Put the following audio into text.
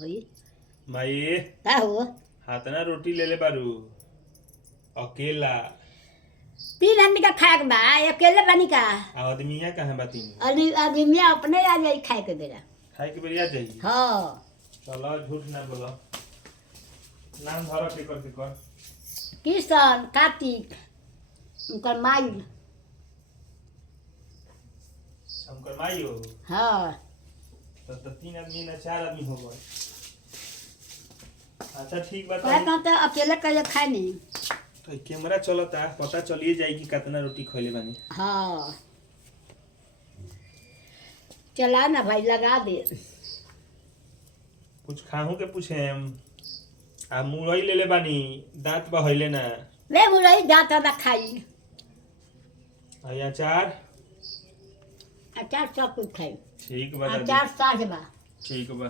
होई माई का हो हाथ ना रोटी ले ले बारू अकेला। तीन आदमी का खाए के बा अकेले बनी का आदमिया कहाँ बाती आदमी अपने आ जाई खाए के बेरा खाए के बेरिया जाइए। हाँ चलो झूठ ना बोलो। नाम धरो के कर किशन कार्तिक उनकर माई हमकर माई हो। हाँ तो तीन आदमी ना चार आदमी हो गए। अच्छा ठीक बात कहे कहते अकेले कहे खाए नहीं। तो कैमरा चलता पता चलिए जाए कि कितना रोटी खैले बानी। हाँ चला ना भाई लगा दे। कुछ खाहू के पूछे आ मुरई ले ले बानी दांत बहैले ना। ले मुरई जाता ना खाई आ अचार अचार सब कुछ खाई ठीक बा अचार साझ बा ठीक बा।